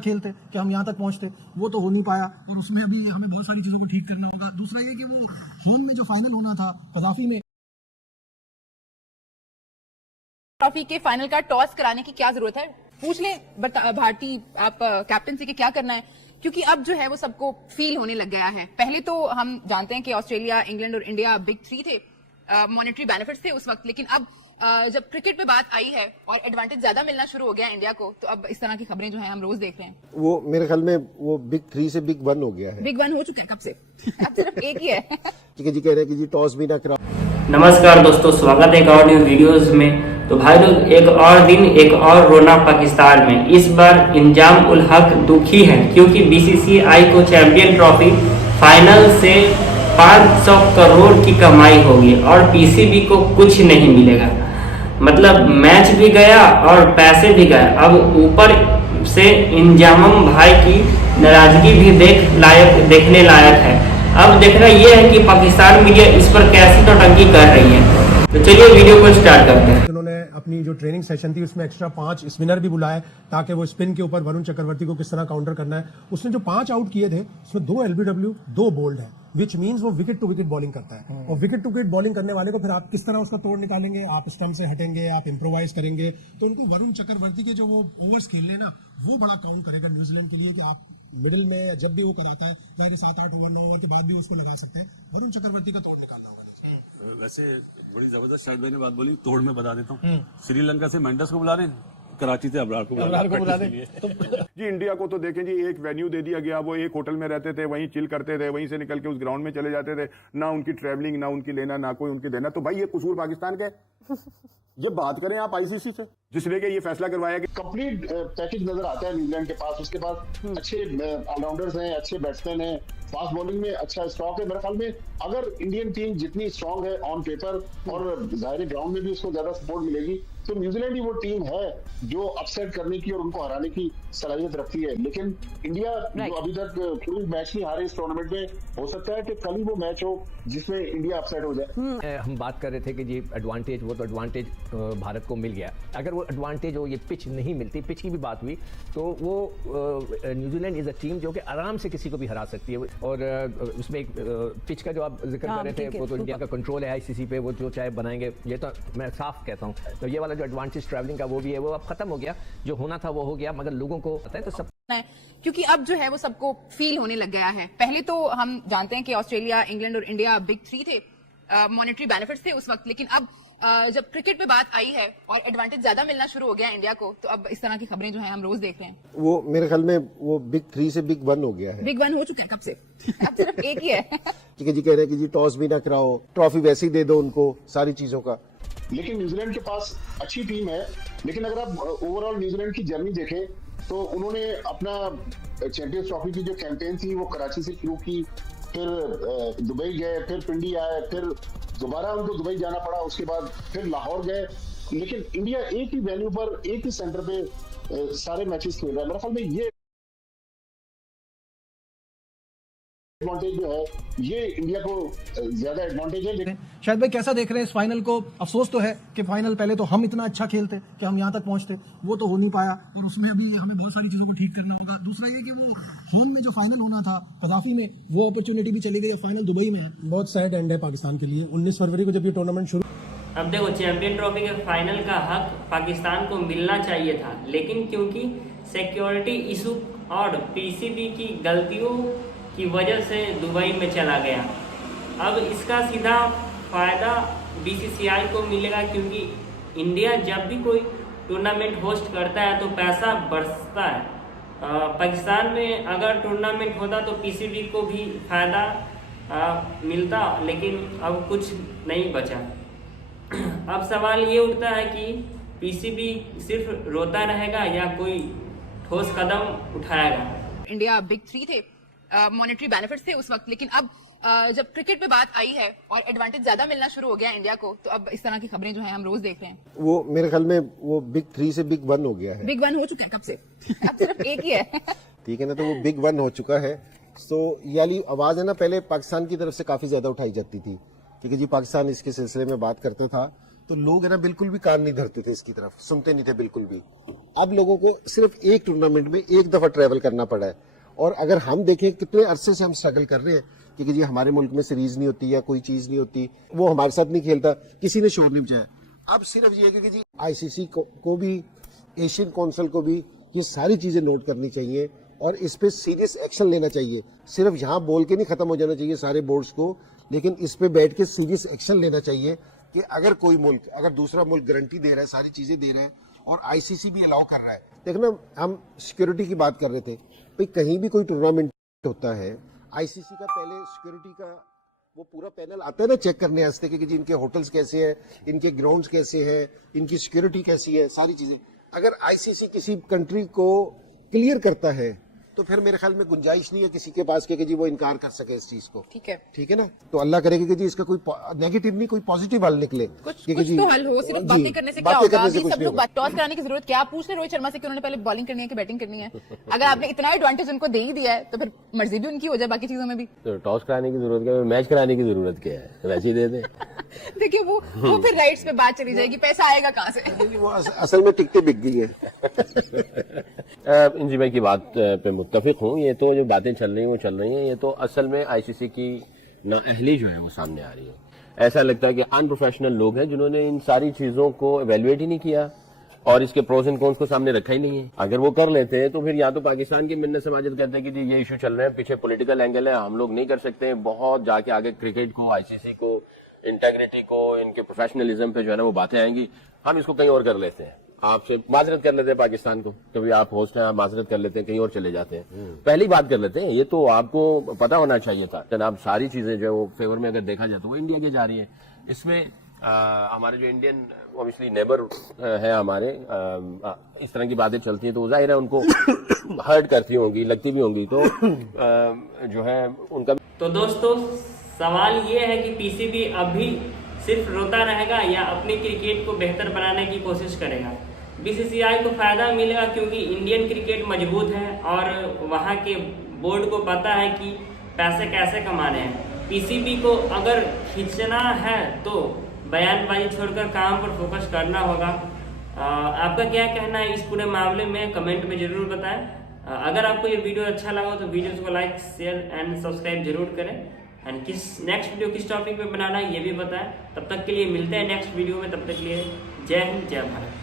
खेलते कि हम यहाँ तक पहुंचते, वो तो हो नहीं पाया और उसमें अभी हमें बहुत सारी चीजों को ठीक करना होगा। दूसरा ये कि वो होम में जो फाइनल होना था कदाफी में, ट्रॉफी के फाइनल का टॉस कराने की क्या जरूरत है? पूछ ले भारती आप कैप्टन से कि क्या करना है, क्योंकि अब जो है वो सबको फील होने लग गया है। पहले तो हम जानते हैं कि ऑस्ट्रेलिया, इंग्लैंड और इंडिया बिग थ्री थे, मॉनेटरी बेनिफिट्स थे उस वक्त, लेकिन अब जब क्रिकेट पे बात आई है और एडवांटेज ज्यादा मिलना शुरू हो गया इंडिया को, तो अब इस तरह की खबरें जो है हम रोज देख रहे हैं। वो मेरे ख्याल में वो बिग थ्री से बिग वन हो गया है। बिग वन हो चुका है कब से? अब सिर्फ एक ही है। ठीक है जी, कह रहे हैं कि जी टॉस भी ना करा। नमस्कार दोस्तों, स्वागत है एक और न्यू वीडियोस में। तो भाई लोग, एक और दिन एक और रोना पाकिस्तान में। इस बार इंजाम उल हक दुखी है क्योंकि बीसीसीआई को चैंपियन ट्रॉफी फाइनल से 500 करोड़ की कमाई होगी और पीसीबी को कुछ नहीं मिलेगा। मतलब मैच भी गया और पैसे भी गए। अब ऊपर से इंजामम भाई की नाराजगी भी देखने लायक है। अब देखना यह है कि पाकिस्तान मीडिया इस पर कैसी नौटंकी कर रही है। तो चलिए वीडियो को स्टार्ट करते हैं। उन्होंने अपनी जो ट्रेनिंग सेशन थी उसमें एक्स्ट्रा 5 स्पिनर भी बुलाए ताकि वो स्पिन के ऊपर वरुण चक्रवर्ती को किस तरह काउंटर करना है। उसने जो 5 आउट किए थे उसमें 2 एलबीडब्ल्यू 2 बोल्ड है, विच मीन्स वो विकेट टू विकेट बॉलिंग करता है। और विकेट टू विकेट बॉलिंग करने वाले को फिर आप किस तरह उसका तोड़ निकालेंगे, आप स्टंप से हटेंगे, आप इम्प्रोवाइज करेंगे। तो उनको वरुण चक्रवर्ती के जो वो ओवर्स खेलने ना, वो बड़ा काउंट करेगा न्यूजीलैंड के लिए कि आप मिडिल में जब भी वो कराता है पहले 7-8 ओवर 9 ओवर के बाद भी उसको लगा सकते हैं। वरुण चक्रवर्ती का तोड़ निकालना होगा। वैसे बड़ी जबरदस्त शायद मैंने बात बोली, तोड़ में बता देता हूँ। श्रीलंका से मेंडस को बुला रहे हैं, कराची से अबरार को बुला रहे हैं। जी इंडिया को तो देखें जी, एक वेन्यू दे दिया गया, वो एक होटल में रहते थे, वहीं चिल करते थे, वहीं से निकल के उस ग्राउंड में चले जाते थे। ना उनकी ट्रैवलिंग, ना उनकी लेना, ना कोई उनकी देना। तो भाई ये कसूर पाकिस्तान का है। ये बात करें आप आईसीसी से, जिसने के ये फैसला करवाया कि कंप्लीट पैकेज नजर आता है न्यूजीलैंड के पास। उसके पास अच्छे ऑलराउंडर्स हैं, अच्छे बैट्समैन हैं, फास्ट बॉलिंग में अच्छा स्टॉक है। मेरे ख्याल में अगर इंडियन टीम जितनी स्ट्रांग है ऑन पेपर और जाहिर ग्राउंड में भी उसको ज्यादा सपोर्ट मिलेगी, तो न्यूजीलैंड ही वो टीम है जो अपसेट करने की और उनको हराने की सलाहियत रखती है। लेकिन इंडिया जो अभी तक कोई मैच नहीं हारे इस टूर्नामेंट में, हो सकता है कि कल ही वो मैच हो जिसमें इंडिया अपसेट हो जाए। हम बात कर रहे थे कि जी एडवांटेज, वो तो एडवांटेज भारत को मिल गया। अगर वो एडवांटेज हो, ये पिच नहीं मिलती, पिच की भी बात हुई, तो वो न्यूजीलैंड इज अ टीम जो कि आराम से किसी को भी हरा सकती है। और उसमें एक पिच का जो आप जिक्र कर रहे थे, वो तो इंडिया का कंट्रोल है आईसीसी पे, वो जो चाहे बनाएंगे। ये तो मैं साफ कहता हूँ। तो ये वाला जो एडवांटेज ट्रैवलिंग का वो भी है, वो अब खत्म हो गया। जो होना था वो हो गया, मगर लोगों को पता है तो सब है, क्योंकि अब जो है वो सबको फील होने लग गया है। पहले तो हम जानते हैं कि ऑस्ट्रेलिया, इंग्लैंड और इंडिया बिग थ्री थे, मॉनेटरी बेनिफिट्स थे उस वक्त, लेकिन अब जब क्रिकेट पे बात आई है और एडवांटेज ज्यादा मिलना शुरू हो गया इंडिया को, तो अब इस तरह की खबरें जो है हम रोज देख रहे हैं। वो मेरे ख्याल में वो बिग थ्री से बिग वन हो गया है। बिग वन हो चुका है कब से? अब सिर्फ एक ही है। ठीक है जी, कह रहे हैं कि जी टॉस भी ना कराओ, ट्रॉफी वैसे ही दे दो उनको, सारी चीजों का। लेकिन न्यूजीलैंड के पास अच्छी टीम है। लेकिन अगर आप ओवरऑल न्यूजीलैंड की जर्नी देखें तो उन्होंने अपना चैंपियंस ट्रॉफी की जो कैंपेन थी वो कराची से शुरू की, फिर दुबई गए, फिर पिंडी आए, फिर दोबारा उनको दुबई जाना पड़ा, उसके बाद फिर लाहौर गए। लेकिन इंडिया एक ही वेन्यू पर, एक ही सेंटर पे सारे मैचेस खेल रहा है। मेरे ख्याल में ये एडवांटेज जो है, ये इंडिया को ज्यादा एडवांटेज है। शायद भाई कैसा देख रहे हैं इस फाइनल को? अफसोस तो है कि फाइनल पहले तो हम इतना अच्छा खेलते कि हम यहाँ तक पहुंचते, वो तो हो नहीं पाया और उसमें अभी हमें बहुत सारी चीजों को ठीक करना होगा। दूसरा ये कि वो होम में जो फाइनल होना था कदाफी में, वो अपॉर्चुनिटी भी चली गई। फाइनल दुबई में है। बहुत सैड एंड है पाकिस्तान के लिए। 19 फरवरी को जब ये टूर्नामेंट शुरू, अब देखो, चैंपियन ट्रॉफी के फाइनल का हक पाकिस्तान को मिलना चाहिए था, लेकिन क्योंकि सिक्योरिटी इशू और पीसीबी की गलतियों की वजह से दुबई में चला गया। अब इसका सीधा फायदा बीसीसीआई को मिलेगा, क्योंकि इंडिया जब भी कोई टूर्नामेंट होस्ट करता है तो पैसा बरसता है। पाकिस्तान में अगर टूर्नामेंट होता तो पीसीबी को भी फायदा मिलता, लेकिन अब कुछ नहीं बचा। अब सवाल ये उठता है कि पीसीबी सिर्फ रोता रहेगा या कोई ठोस कदम उठाएगा। इंडिया बिग थ्री थे, मॉनेटरी बेनिफिट्स थे उस वक्त, लेकिन अब जब क्रिकेट पे बात आई है और एडवांटेज ज्यादा मिलना शुरू हो गया इंडिया को, तो अब इस तरह की खबरें जो है हम रोज देख रहे हैं। वो मेरे ख्याल में वो बिग थ्री से बिग वन हो गया है। बिग वन हो चुका है कब से? अब सिर्फ एक ही है। ठीक है ना, तो वो बिग वन हो चुका है। तो ये वाली आवाज है ना, पहले पाकिस्तान की तरफ से काफी ज्यादा उठाई जाती थी, क्योंकि जी पाकिस्तान इसके सिलसिले में बात करता था तो लोग है ना बिल्कुल भी कान नहीं धरते थे इसकी तरफ, सुनते नहीं थे बिल्कुल भी। अब लोगों को सिर्फ एक टूर्नामेंट में एक दफा ट्रेवल करना पड़ा है। और अगर हम देखें कितने अरसे से हम स्ट्रगल कर रहे हैं कि जी हमारे मुल्क में सीरीज नहीं होती या कोई चीज नहीं होती, वो हमारे साथ नहीं खेलता, किसी ने शोर नहीं मचाया। अब सिर्फ ये है कि जी आईसीसी को भी, एशियन काउंसिल को भी ये सारी चीजें नोट करनी चाहिए और इस पे सीरियस एक्शन लेना चाहिए। सिर्फ यहाँ बोल के नहीं खत्म हो जाना चाहिए सारे बोर्ड्स को, लेकिन इस पे बैठ के सीरियस एक्शन लेना चाहिए कि अगर कोई मुल्क, अगर दूसरा मुल्क गारंटी दे रहा है, सारी चीजें दे रहा है और आईसीसी भी अलाउ कर रहा है। देखना, हम सिक्योरिटी की बात कर रहे थे, भाई कहीं भी कोई टूर्नामेंट होता है, आईसीसी का पहले सिक्योरिटी का वो पूरा पैनल आता है ना चेक करने वास्ते कि जी इनके होटल्स कैसे हैं, इनके ग्राउंड्स कैसे हैं, इनकी सिक्योरिटी कैसी है, सारी चीजें। अगर आईसीसी किसी कंट्री को क्लियर करता है तो फिर मेरे ख्याल में गुंजाइश नहीं है किसी के पास कि जी वो इनकार कर सके इस चीज को। ठीक है ना। तो अल्लाह करेगा कि जी इसका कोई नेगेटिव नहीं, कोई पॉजिटिव हल निकले। कुछ तो हल हो, सिर्फ बातें करने से क्या होगा? अभी सब लोग टॉस कराने की जरूरत क्या? पूछ ले रोहित शर्मा से कि उन्होंने पहले बॉलिंग करनी है कि बैटिंग करनी है। अगर आपने इतना एडवांटेज उनको दे ही दिया है तो फिर मर्जी भी उनकी हो जाए बाकी चीजों में भी। तो टॉस कराने की जरूरत क्या है, मैच कराने की जरूरत क्या है, वैसे ही दे दे। देखिए वो फिर राइट्स पे बात चली जाएगी, पैसा आएगा कहाँ से? वो असल में टिकटें बिक गई है। इंजी भाई की बात पे मुत्तफिक हूँ। ये तो जो बातें चल रही हैं वो चल रही हैं, ये तो असल में आईसीसी की नाअहली जो है वो सामने आ रही है। ऐसा लगता है कि अनप्रोफेशनल लोग हैं जिन्होंने इन सारी चीजों को एवेल्युएट ही नहीं किया और इसके प्रोस एंड कॉन्स को सामने रखा ही नहीं है। अगर वो कर लेते हैं तो फिर या तो पाकिस्तान की मिन्नत समाजत कहते हैं कि जी ये इशू चल रहे हैं, पीछे पॉलिटिकल एंगल है, हम लोग नहीं कर सकते, बहुत जाके आगे क्रिकेट को, आईसीसी को, इंटेग्रिटी को, इनके प्रोफेशनलिज्म पे जो है ना वो बातें आएंगी, हम इसको कहीं और कर लेते हैं, आपसे माजरत कर लेते हैं पाकिस्तान को, कभी आप होस्ट हैं आप माजरत कर लेते हैं, कहीं और चले जाते हैं, पहली बात कर लेते हैं। ये तो आपको पता होना चाहिए था। जनाब सारी चीजें जो वो फेवर में अगर देखा जाए तो वो इंडिया की जा रही है। इसमें हमारे जो इंडियन ऑब्वियसली नेबर है हमारे, इस तरह की बातें चलती हैं तो जाहिर है उनको हर्ट करती होंगी, लगती भी होंगी, तो जो है उनका। तो दोस्तों सवाल ये है कि पीसीबी अभी सिर्फ रोता रहेगा या अपनी क्रिकेट को बेहतर बनाने की कोशिश करेगा? बीसीसीआई को फायदा मिलेगा क्योंकि इंडियन क्रिकेट मजबूत है और वहां के बोर्ड को पता है कि पैसे कैसे कमाने हैं। पीसीबी को अगर खींचना है तो बयानबाजी छोड़कर काम पर फोकस करना होगा। आपका क्या कहना है इस पूरे मामले में, कमेंट में जरूर बताएं। अगर आपको ये वीडियो अच्छा लगा हो तो वीडियोस को लाइक, शेयर एंड सब्सक्राइब जरूर करें एंड नेक्स्ट वीडियो किस टॉपिक पे बनाना है ये भी बताएं। तब तक के लिए मिलते हैं नेक्स्ट वीडियो में, तब तक के लिए जय हिंद, जय भारत।